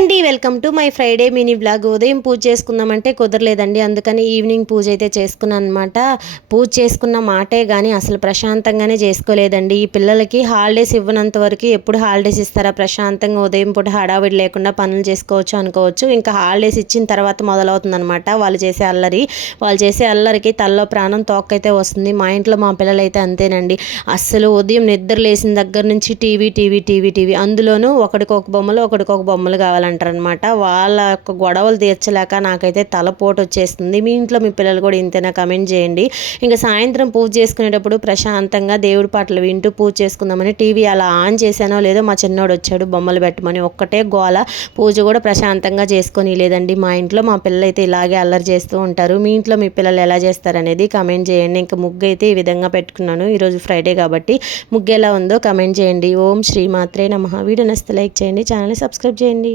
అండి, welcome to my Friday mini blog. ఉదయం పూజ చేసుకుందామంటే కుదరలేదండి, అందుకని ఈవినింగ్ పూజ అయితే చేసుకున్నాను అనమాట. పూజ చేసుకున్న మాటే కానీ అసలు ప్రశాంతంగానే చేసుకోలేదండి. ఈ పిల్లలకి హాలిడేస్ ఇవ్వనంత వరకు ఎప్పుడు హాలిడేస్ ఇస్తారా, ప్రశాంతంగా ఉదయం పూట హడావిడి లేకుండా పనులు చేసుకోవచ్చు అనుకోవచ్చు. ఇంకా హాలిడేస్ ఇచ్చిన తర్వాత మొదలవుతుంది అనమాట వాళ్ళు చేసే అల్లరి. వాళ్ళు చేసే అల్లరికి తల్లో ప్రాణం తోక్కైతే వస్తుంది. మా ఇంట్లో మా పిల్లలు అయితే అంతేనండి. అస్సలు ఉదయం నిద్ర లేచిన దగ్గర నుంచి టీవీ టీవీ టీవీ టీవీ, అందులోనూ ఒకడికొక బొమ్మలు ఒకడికొక బొమ్మలు కావాలంటారనమాట. వాళ్ళ యొక్క గొడవలు తీర్చలేక నాకైతే తలపోటు వచ్చేస్తుంది. మీ ఇంట్లో మీ పిల్లలు కూడా ఇంతేనా? కమెంట్ చేయండి. ఇంకా సాయంత్రం పూజ చేసుకునేటప్పుడు ప్రశాంతంగా దేవుడి పాటలు వింటూ పూజ చేసుకుందామని టీవీ అలా ఆన్ చేశానో లేదో మా చిన్నోడు వచ్చాడు బొమ్మలు పెట్టమని. ఒక్కటే గోల. పూజ కూడా ప్రశాంతంగా చేసుకొని లేదండి. మా ఇంట్లో మా పిల్లలు అయితే ఇలాగే అల్లరి చేస్తూ ఉంటారు. మీ ఇంట్లో మీ పిల్లలు ఎలా చేస్తారనేది కమెంట్ చేయండి. ఇంకా ముగ్గు అయితే ఈ విధంగా పెట్టుకున్నాను. ఈరోజు ఫ్రైడే కాబట్టి ముగ్గు ఎలా ఉందో కమెంట్ చేయండి. ఓం శ్రీ మాత్రే నమః. వీడియో నచ్చితే లైక్ చేయండి, ఛానల్ని సబ్స్క్రైబ్ చేయండి.